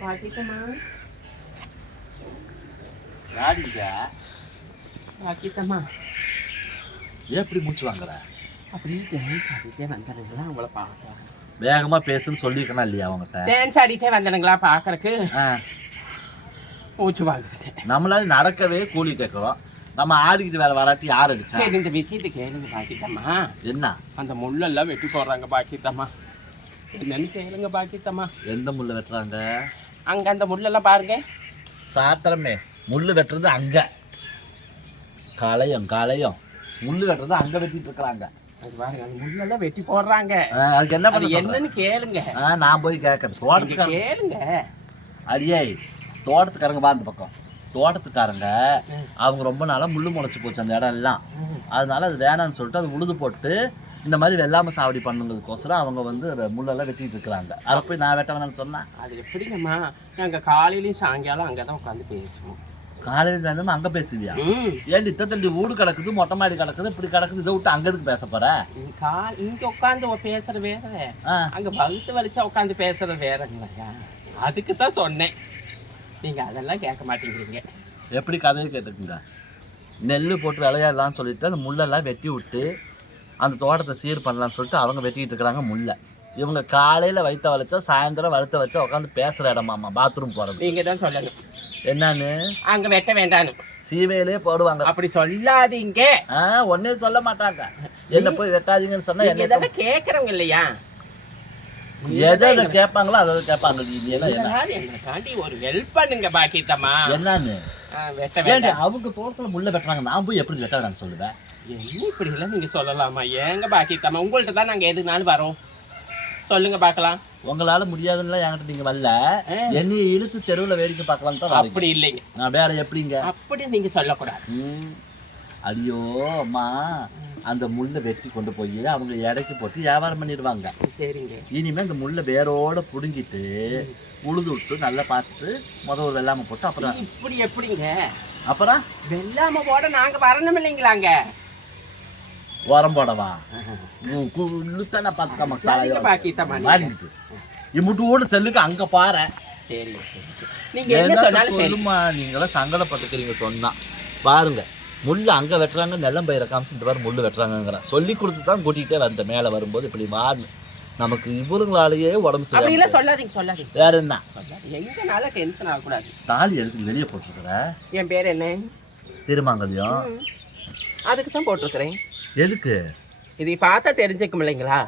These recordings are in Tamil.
பாக்கிட்டமா யாருங்க பாக்கிட்டமா ஏன் இப்படி மூச்சு வாங்குற அப்படியே டான்ஸ் ஆடிட்டே வந்தானுங்களா அவங்கள பார்க்கலாம் வேகமா பேசுன்னு சொல்லியிருக்கனா இல்லையா அவங்ககிட்ட? டான்ஸ் ஆடிட்டே வந்தானுங்களா பார்க்கறக்கு? ஆ, மூச்சு வாங்குது. நம்மளால நடக்கவே கூலி கேட்குறோம். நம்ம ஆடிக்கிட்டு வேற வராட்டி யார் அடிச்சா? சரி இந்த விஷயத்தை கேளுங்க பாக்கிட்டம்மா என்ன? அந்த முள்ளெல்லாம் வெட்டி போடுறாங்க பாக்கித்தம்மா என்னன்னு கேளுங்க பாக்கித்தம்மா எந்த முள்ளு வெட்டுறாங்க? அங்க அந்த முள்ளெல்லாம் பாருங்க. சாத்திரமே. முள்ளு வெட்டுறது அங்க. களையம் களையம். முள்ளு வெட்டுறது அங்க வெட்டிட்டு இருக்கிறாங்க. முள்ளெல்லாம் வெட்டி போடுறாங்க. அதுக்கு என்ன பண்ண? என்னன்னு கேளுங்க. நான் போய் கேட்கறேன். நீங்க தோட்டத்துக்காரங்க கேளுங்க. அடியே தோட்டத்துக்காரங்க வா அந்த பக்கம். தோட்டத்துக்காரங்க. அவங்க ரொம்ப நாளா முள்ளு முளைச்சு போச்சு அந்த இடம் எல்லாம். அதனால அது வேணாம்னு சொல்லிட்டு அது உழுது போட்டு இந்த மாதிரி வெள்ளாமை சாவடி பண்ணுங்கிறதுக்கோசரம் அவங்க வந்து முள்ளெல்லாம் வெட்டிட்டு இருக்கிறாங்க. அதை போய் நான் வெட்ட வேணாம்னு சொன்னேன் அது எப்படிங்கம்மா? நாங்க காலையிலயும் சாயங்காலம் அங்கதான் உட்காந்து பேசுவோம். காலையில் தானே அங்கே பேசுவியா. ஏன் இத்த தண்டி வீடு கிடக்குது மொட்டை மாடி கிடக்குது இப்படி கிடக்குது இதை விட்டு அங்க எதுக்கு பேச போற? இங்க கா- இங்க உட்காந்து பேசுறது வேற. அங்க வகுத்து வலிச்சா உட்காந்து பேசுறது வேறங்களையா அதுக்கு தான் சொன்னேன். நீங்க அதெல்லாம் கேட்க மாட்டேங்கிறீங்க. எப்படி கதையை கேட்டுக்குங்க? நெல் போட்டு விளையாடலாம்னு சொல்லிட்டு அந்த முள்ளெல்லாம் வெட்டி விட்டு அந்த தோட்டத்தை சீர் பண்ணலாம்னு சொல்லிட்டு அவங்க வெட்டிட்டு இருக்கிறாங்க முல்லை. இவங்க காலையில் வைத்த வளைச்சா சாயந்தரம் வறுத்த வச்சா உட்காந்து பேசுகிற இடமாம்மா பாத்ரூம் போகிறது நீங்க தான் சொல்லணும். என்னன்னு? அங்க வெட்ட வேண்டான்னு. சீமையிலே போடுவாங்க. அப்படி சொல்லாதீங்க. ஒன்னே சொல்ல மாட்டாங்க. என்ன போய் வெட்டாதீங்கன்னு சொன்னா என்ன கேக்குறவங்க இல்லையா? எதை கேட்பாங்களோ அதை கேட்பாங்க. எங்களுக்காண்டி ஒரு ஹெல்ப் பண்ணுங்க பாக்கித்தம்மா என்னன்னு? அவங்க தோட்டத்தில் முள்ள வெட்டுறாங்க. நான் போய் எப்படி வெட்ட வேணாம்னு சொல்லுவேன்? என்ன இப்படி எல்லாம் நீங்க சொல்லலாமா? ஏங்க பாக்கித்தம்மா உங்கள்ட்ட தான் நாங்க எதுனாலும் வரோம். சொல்லுங்க பார்க்கலாம் உங்களால முடியாதுன்னு என்கிட்ட நீங்க வரல. என்னைய இழுத்து தெருவுல வேடிக்கை பார்க்கலாம் தான் அப்படி இல்லைங்க. நான் வேற எப்படிங்க? அப்படி நீங்க சொல்லக்கூடாது. ஐயோ அம்மா. அந்த முள்ளை வெட்டி கொண்டு போய் அவங்க எடைக்கு போட்டு வியாபாரம் பண்ணிடுவாங்க. சரிங்க. இனிமே அந்த முள்ளை வேரோட புடுங்கிட்டு உழுது விட்டு நல்லா பார்த்துட்டு முத ஒரு வெள்ளாமை போட்டு அப்புறம் இப்படி எப்படிங்க? அப்புறம்? வெள்ளாம போட நாங்க வரணும் இல்லைங்களாங்க? உரம் போடவா? இழுத்தானே பார்த்துக்காம. மாறிக்கிட்டு இம்முட்டு ஓடு செல்லுக்கு அங்க பாரு. சரிங்க. நீங்க சரி. சொல்லுமா? நீங்களாம் சங்கடப்பட்டுக்கிறீங்க சொன்னா. பாருங்க முள்ளு அங்க வெட்டுறாங்க நிலம் பயிர காமிச்சு இந்த மாதிரி முள்ளு வெட்டுறாங்கங்கிற. சொல்லி கொடுத்து தான் கூட்டிகிட்டே வந்த மேலே வரும்போது இப்படி வான்னு. நமக்கு இவருங்களாலேயே உடம்பு சரியில்லை. சொல்லாதீங்க சொல்லாதீங்க. வேற என்ன? எங்கனால டென்ஷன் ஆகக்கூடாது. தாலி எதுக்கு வெளியே போட்டுருக்குற? என் பேர் என்ன? திருமாங்கல்யம். அதுக்கு தான் போட்டிருக்கிறேன். எதுக்கு? இதை பார்த்தா தெரிஞ்சுக்கும் இல்லைங்களா?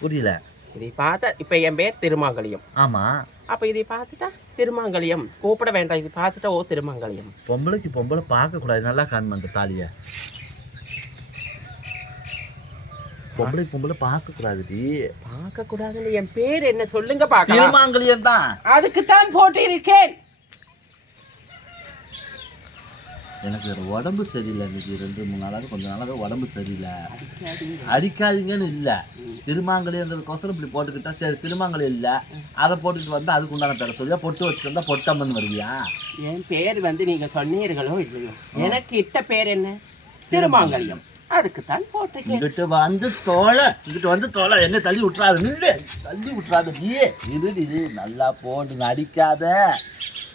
புரியல. இதை பார்த்தா இப்போ என் பேர் திருமாங்கலியம். ஆமா. அப்போ இதை பார்த்துட்டா திருமாங்கலியம். கூப்பிட வேண்டாம் இது பார்த்துட்டா ஓ திருமாங்கலியம். பொம்பளைக்கு பொம்பளை பார்க்க கூடாது. நல்லா காணும் அந்த தாலிய? பொம்பளைக்கு பொம்பளை பார்க்க கூடாதுடி. பார்க்க கூடாதுன்னு என் பேர் என்ன சொல்லுங்க பார்க்கலாம். திருமாங்கல்யம் தான் அதுக்கு தான் போட்டு இருக்கேன் எனக்கு உடம்பு சரியில்லை. இன்னைக்கு ரெண்டு மூணு நாளாவது கொஞ்ச நாளாவது உடம்பு சரியில்லை. அடிக்காதீங்க. அடிக்காதீங்கன்னு இல்லை. திருமாங்கலின்றதுக்கோசரம் இப்படி போட்டுக்கிட்டா சரி திருமாங்கலி இல்லை. அதை போட்டுட்டு வந்து அதுக்கு உண்டான பேரை சொல்லியா? பொட்டு வச்சுட்டு வந்தா பொட்டம்மன் வருவியா? என் பேர் வந்து நீங்க சொன்னீர்களோ இல்லையோ? எனக்கு இட்ட பேர் என்ன? திருமாங்கலியம். அதுக்கு தான் போட்டிருக்கேன். இங்கிட்டு வந்து தோலை இங்கிட்டு வந்து தோலை என்ன தள்ளி விட்டுறாது நில்லு. தள்ளி விட்டுறாது நீ. இருடி இது நல்லா போட்டு நடிக்காத.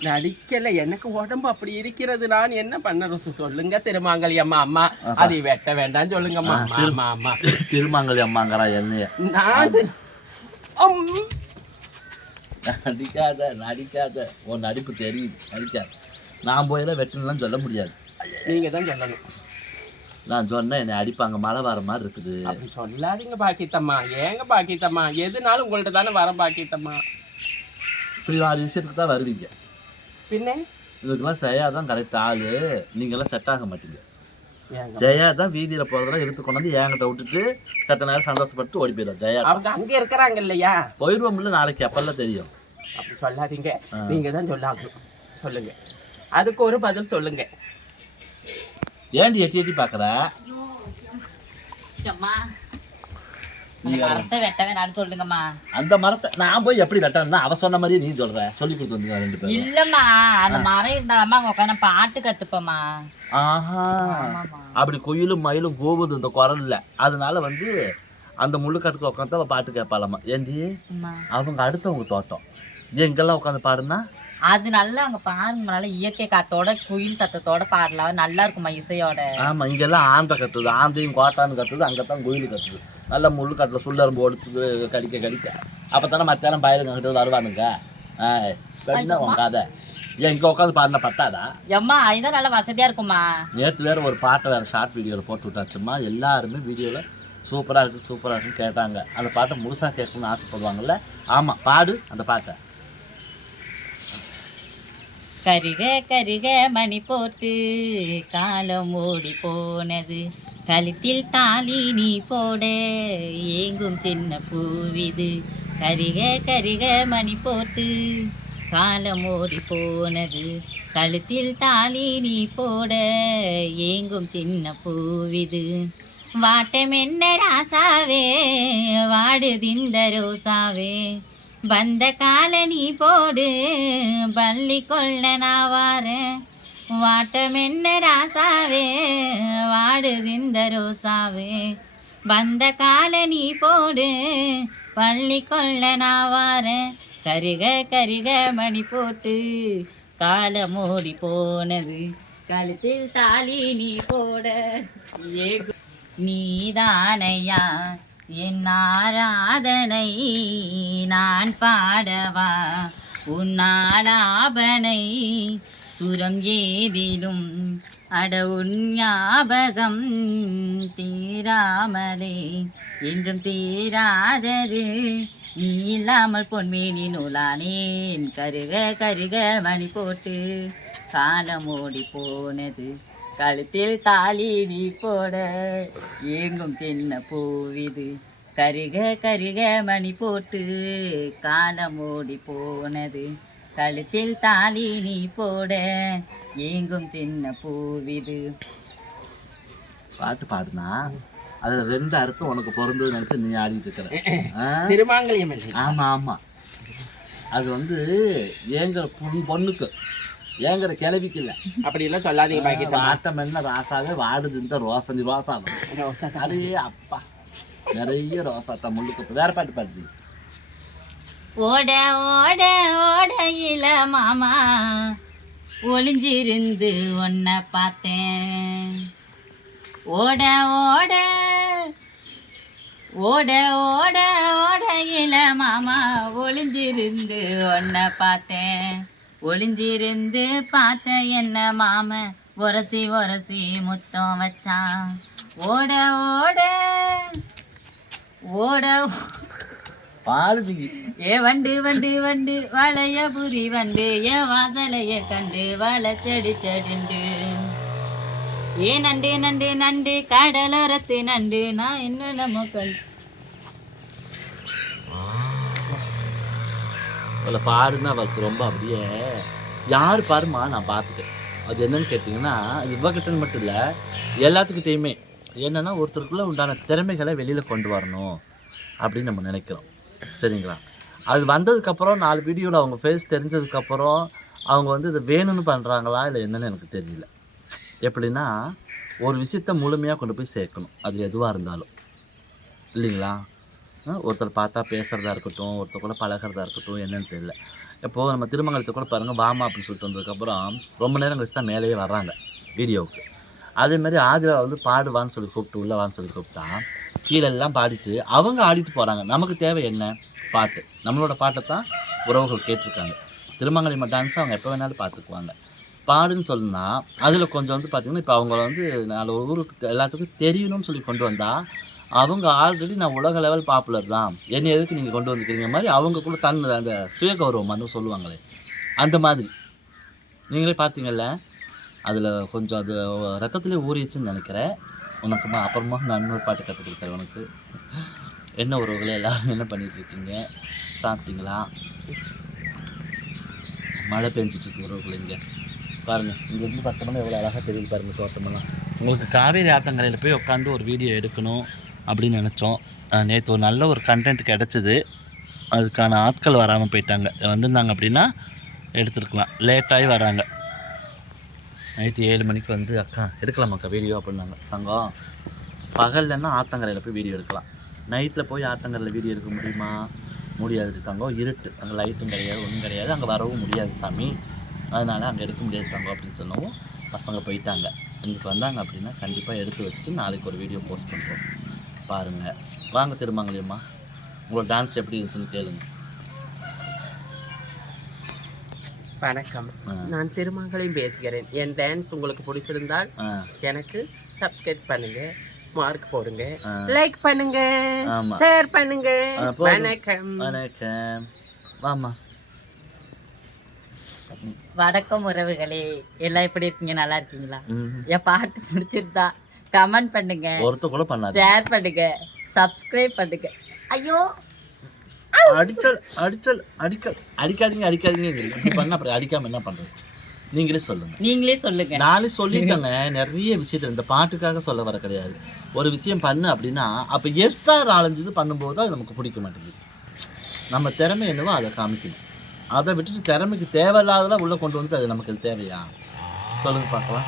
நடிக்கல எனக்கு உடம்பு அப்படி இருக்கிறது. நான் என்ன பண்ணுறது சொல்லுங்க திருமாங்கலியம்மா அம்மா அதை வெட்ட வேண்டாம் சொல்லுங்கம்மா அம்மா அம்மா அம்மா. திருமாங்கலி அம்மாங்கிறா என்னைய. நான். நடிக்காத நடிக்காத. உன் நடிப்பு தெரியுது நடிக்காத. நான் போயெல்லாம் வெட்டணும்லாம் சொல்ல முடியாது. நீங்க தான் சொல்லணும். நான் சொன்னேன் என்னை அடிப்பாங்க மழை வர மாதிரி இருக்குது. அப்படி சொல்லாதீங்க பாக்கித்தம்மா ஏங்க பாக்கித்தம்மா எதுனாலும் உங்கள்ட்ட தானே வர பாக்கித்தம்மா இப்படி ஆறு விஷயத்துக்கு தான் வருவீங்க. பின்ன? இதுக்கெல்லாம் ஜெயா தான் கரெக்ட் ஆளு. நீங்கெல்லாம் செட் ஆக மாட்டீங்க. ஜெயா தான் வீதியில் போகிறதெல்லாம் எடுத்து கொண்டு வந்து என்கிட்ட விட்டுட்டு சத்த நேரம் சந்தோஷப்பட்டு ஓடி போயிடும் ஜெயா. அவங்க அங்க இருக்கிறாங்க இல்லையா? போயிடுவோம்ல நாளைக்கு எப்பெல்லாம் தெரியும். அப்படி சொல்லாதீங்க. ஆ. நீங்க தான் சொல்லுங்க. அதுக்கு ஒரு பதில் சொல்லுங்க. ஏன்டி எட்டி எட்டி பார்க்குற. மரத்தை வெட்ட வேணாம்னு சொல்லுங்கம்மா. அந்த மரத்தை நான் போய் எப்படி வெட்டணும்னா அவ சொன்ன மாதிரியே நீ சொல்ற. சொல்லி கொடுத்து ரெண்டு பேரும். இல்லம்மா அந்த மரம் இருந்தாலுமா அங்க உட்காந்து பாட்டு கத்துப்போமா ஆஹா. அப்படி குயிலும் மயிலும் கூவுது இந்த குரல்ல. அதனால வந்து அந்த முள்ளுக்காட்டுக்குள்ள உட்காந்து அவ பாட்டு கேட்பாளாமா ஏண்டி. அவங்க அடுத்தவங்க தோட்டம். எங்கெல்லாம் உட்காந்து பாடுனா? அது நல்லா அங்க பாருங்க நல்லா இயற்கை காத்தோட குயில் சத்தத்தோட பாடலாம். நல்லா இருக்குமா இசையோட? ஆமா இங்கெல்லாம் ஆந்தை கத்துது. ஆந்தையும் கோட்டான்னு கத்துது அங்கத்தான் குயில் கத்துது. நல்ல முள்ளுக்காட்டுல சுள்ளரும்பு ஒடுத்து கடிக்க கடிக்க. அப்பதானே மத்தியானம் பயலுங்க கிட்ட வருவானுங்க. உன் கதை. இங்க உட்காந்து பாடினா பத்தாதா? எம்மா அதுதான் நல்லா வசதியா இருக்குமா? நேற்று வேற ஒரு பாட்டை வேற ஷார்ட் வீடியோவில் போட்டு விட்டாச்சுமா எல்லாருமே வீடியோவில் சூப்பராக இருக்குது சூப்பராக இருக்குன்னு கேட்டாங்க. அந்த பாட்டை முழுசாக கேட்கணும்னு ஆசைப்படுவாங்கல்ல? ஆமாம் பாடு அந்த பாட்டை. கருக கருக மணி போட்டு காலம் ஓடி போனது. கழுத்தில் தாலி நீ போட ஏங்கும் சின்ன பூவிது. கருக கருக மணி போட்டு காலம் ஓடி போனது. கழுத்தில் தாலி நீ போட ஏங்கும் சின்ன பூவிது. வாட்டம் என்ன ராசாவே வாடுதிந்த ரோசாவே. வந்த கால நீ போடு பள்ளி கொள்ள நான் வாட்டம் என்ன ராசாவே வாடுதிந்த ரோசாவே. வந்த கால நீ போடு பள்ளி கொள்ள கருக கருக மணி போட்டு கால மூடி போனது. கழுத்தில் தாலி நீ போட நீதானையா என் ஆராதனை நான் பாடவா? உன்னாலாபனை சுரம் ஏதிலும் அட உன் ஞாபகம் தீராமலே. என்றும் தீராதது நீ இல்லாமல் பொன்மேனி நூலானேன் கருக கருக மணி போட்டு காலம் ஓடி போனது. கழுத்தில் தாலி நீ போட. ஏங்கும் சின்ன பூவிது. கருக கருக மணி போட்டு காலம் ஓடி போனது. கழுத்தில் தாலி நீ போட. ஏங்கும் சின்ன பூவிது. பாட்டு பாடுனா அதில் ரெண்டு அர்த்தம் உனக்கு பிறந்தது நினச்சி நீ ஆடிட்டு இருக்கிற? திருமாங்கல்யம் ஆமா ஆமா. அது வந்து பொண்ணு பொண்ணுக்கு. ஏங்குற கிளவிக்கு இல்லை. அப்படி எல்லாம் சொல்லாதீங்க. பாக்கிட்டா ஆட்டம் என்ன ராசாவே வாடுது இந்த ரோசனி ரோசாவை அடே அப்பா. நிறைய ரோசாத்தா முள்ளுக்கு வேற பாட்டு பாடுது. ஓட ஓட ஓடையில மாமா. ஒளிஞ்சிருந்து உன்னை பார்த்தேன். ஓட ஓட. ஓட ஓட ஓடையில மாமா. ஒளிஞ்சிருந்து உன்னை பார்த்தேன். ஒளிஞ்சிருந்து பார்த்த என்ன மாம? உரசி உரசி முத்தம் வச்சான். ஓட ஓட ஓட பாடுது ஏ வண்டு வண்டு வண்டு வளைய புரி வண்டு ஏ வாசலைய கண்டு வள செடி செடிண்டு. ஏ நண்டு நண்டு நண்டு கடலோரத்து நண்டு நான் என்ன நம்ம கண்டு அதில் பாருன்னு அவளுக்கு ரொம்ப அப்படியே யார் பாருமா நான் பார்த்துட்டேன் அது என்னன்னு கேட்டிங்கன்னா இவகிட்டன்னு மட்டும் இல்லை எல்லாத்துக்கிட்டேயுமே. என்னென்னா ஒருத்தருக்குள்ளே உண்டான திறமைகளை வெளியில் கொண்டு வரணும் அப்படின்னு நம்ம நினைக்கிறோம். சரிங்களா? அது வந்ததுக்கப்புறம் நாலு வீடியோவில் அவங்க ஃபேஸ் தெரிஞ்சதுக்கப்புறம் அவங்க வந்து இது வேணும்னு பண்ணுறாங்களா இல்லை என்னன்னு எனக்கு தெரியல. எப்படின்னா ஒரு விஷயத்த முழுமையாக கொண்டு போய் சேர்க்கணும். அது எதுவாக இருந்தாலும். இல்லைங்களா? ஒருத்தர் பார்த்தா பேசுகிறதா இருக்கட்டும் ஒருத்தர் கூட பழகிறதா இருக்கட்டும் என்னென்னு தெரியல. இப்போது நம்ம திருமங்கலத்தை கூட பாருங்கள் வாமா அப்படின்னு சொல்லிட்டு வந்ததுக்கப்புறம் ரொம்ப நேரம் கழிச்சு தான் மேலேயே வர்றாங்க வீடியோவுக்கு. அதே மாதிரி ஆதிரா வந்து பாடுவான்னு சொல்லி கூப்பிட்டு உள்ள வான்னு சொல்லி கூப்பிட்டா கீழே எல்லாம் பாடிட்டு அவங்க ஆடிட்டு போகிறாங்க நமக்கு தேவை என்ன? பாட்டு. நம்மளோட பாட்டை தான் உறவுகள் கேட்டிருக்காங்க. திருமங்கலம் டான்ஸ் அவங்க எப்போ வேணாலும் பார்த்துக்குவாங்க. பாடுன்னு சொன்னால் அதில் கொஞ்சம் வந்து பார்த்திங்கன்னா இப்போ அவங்கள வந்து நாலு ஊருக்கு எல்லாத்துக்கும் தெரியணும்னு சொல்லி கொண்டு வந்தால் அவங்க ஆல்ரெடி நான் உலக லெவல் பாப்புலர் தான். என்னை எதுக்கு நீங்கள் கொண்டு வந்துக்கிறீங்க மாதிரி அவங்க கூட தன் அந்த சுயகௌரவமானு சொல்லுவாங்களே. அந்த மாதிரி. நீங்களே பார்த்தீங்கல்ல? அதில் கொஞ்சம் அது ரத்தத்திலே ஊறிச்சுன்னு நினைக்கிறேன். உனக்குமா அப்புறமா நான் இன்னொரு பாட்டு கற்றுக்கிட்டேன் உனக்கு. என்ன உறவுகளை எல்லாரும் என்ன பண்ணிகிட்ருக்கீங்க இருக்கீங்க? சாப்பிட்டீங்களா? மழை பெஞ்சிட்ருக்கு உறவுகள் இங்கே. பாருங்கள் இங்கேருந்து பார்த்தோம்னா எவ்வளோ அழகாக தெரியுது பாருங்கள் தோட்டமெல்லாம். உங்களுக்கு காவேரி ஆத்தங்கரையில் போய் உட்காந்து ஒரு வீடியோ எடுக்கணும். அப்படின்னு நினச்சோம். நேற்று ஒரு நல்ல ஒரு கண்டென்ட் கிடச்சிது. அதுக்கான ஆட்கள் வராமல் போயிட்டாங்க. வந்திருந்தாங்க அப்படின்னா எடுத்துருக்கலாம். லேட்டாகி வராங்க. நைட்டு ஏழு மணிக்கு வந்து அக்கா எடுக்கலாமாக்கா வீடியோ அப்படின்னாங்க. தங்கம் பகல்லன்னா ஆத்தங்கரையில் போய் வீடியோ எடுக்கலாம். நைட்டில் போய் ஆத்தங்கரையில் வீடியோ எடுக்க முடியுமா? முடியாது தங்கம். இருட்டு. அங்கே லைட்டும் கிடையாது ஒன்றும் கிடையாது. அங்கே வரவும் முடியாது சாமி. அதனால் அங்கே எடுக்க முடியாது தங்கம் அப்படின்னு சொன்னவும் பசங்க போயிட்டாங்க. இன்றைக்கி வந்தாங்க அப்படின்னா கண்டிப்பாக எடுத்து வச்சுட்டு நாளைக்கு ஒரு வீடியோ போஸ்ட் பண்ணுறோம் பாருங்கள் வாங்க திருமங்கலியம்மா. உங்களோட டான்ஸ் எப்படி இருந்துச்சுன்னு கேளுங்க. வணக்கம். நான் திருமங்கலையும் பேசுகிறேன். என் டான்ஸ் உங்களுக்கு பிடிச்சிருந்தால் எனக்கு சப்ஸ்கிரைப் பண்ணுங்க மார்க் போடுங்க. லைக் பண்ணுங்க. ஷேர் பண்ணுங்க. வணக்கம். வணக்கம். வாம்மா. வணக்கம் உறவுகளே. எல்லாம் எப்படி இருக்கீங்க? நல்லா இருக்கீங்களா? என் பாட்டு பிடிச்சிருந்தா. கமெண்ட் பண்ணுங்க. ஒருத்தர் கூட பண்ணாது ஷேர் பண்ணுங்க. சப்ஸ்கிரைப் பண்ணுங்க. ஐயோ. அடிச்சல் அடிச்சல் அடிக்க அடிக்காதீங்க அடிக்காதீங்க. இப்படி பண்ண அப்புறம் அடிக்காம என்ன பண்றது? நீங்களே சொல்லுங்க. நீங்களே சொல்லுங்க. நானே சொல்லிட்டேங்க நிறைய விஷயத்துல இந்த பாட்டுக்காக சொல்ல வர கிடையாது. ஒரு விஷயம் பண்ணு அப்படின்னா அப்போ எக்ஸ்ட்ரா நாலஞ்சு இது பண்ணும்போது அது நமக்கு பிடிக்க மாட்டேங்குது. நம்ம திறமை என்னவோ அதை காமிக்கணும். அதை விட்டுட்டு திறமைக்கு தேவையில்லாதெல்லாம் உள்ளே கொண்டு வந்து அது நமக்கு தேவையா? சொல்லுங்க பார்க்கலாம்.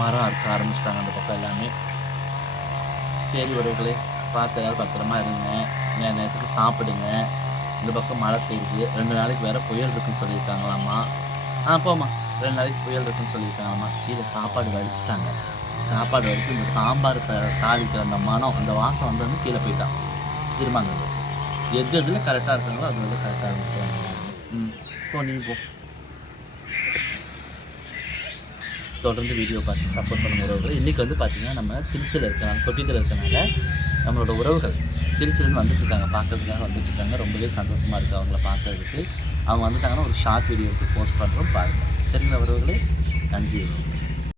மரம் அறுக்க ஆரம்பிச்சிட்டாங்க அந்த பக்கம் எல்லாமே. சரி உறவுகளே பார்த்து எல்லாரும் பத்திரமா இருங்க. நேர நேரத்துக்கு சாப்பிடுங்க. இந்த பக்கம் மழை பெய்யுது. ரெண்டு நாளைக்கு வேறு புயல் இருக்குன்னு சொல்லியிருக்காங்களாம்மா. ஆ போம்மா. ரெண்டு நாளைக்கு புயல் இருக்குன்னு சொல்லியிருக்காங்களாம்மா. கீழே சாப்பாடு வடிச்சிட்டாங்க. சாப்பாடு வடித்து இந்த சாம்பார் தாளிக்கிற அந்த மனம் அந்த வாசம் வந்து வந்து கீழே போயிட்டான். திரும்பாங்க எது எதில் கரெக்டாக இருக்காங்களோ அது வந்து கரெக்டாக இருந்துக்குவாங்க ம். போ நீ போ. தொடர்ந்து வீடியோ பார்த்து சப்போர்ட் பண்ணுற உறவுகள். இன்றைக்கி வந்து பார்த்திங்கன்னா நம்ம திருச்சியில் இருக்கிறாங்க தொட்டித்தில் இருக்கனால நம்மளோட உறவுகள் திருச்சிலேருந்து வந்துட்டுருக்காங்க பார்க்கறதுக்காக வந்துட்டுருக்காங்க ரொம்பவே சந்தோஷமாக இருக்குது அவங்கள பார்க்கறதுக்கு. அவங்க வந்துட்டாங்கன்னா ஒரு ஷார்ட் வீடியோ எடுத்து போஸ்ட் பண்ணுறோம் பாருங்கள் சரிங்களா உறவுகளே? நன்றி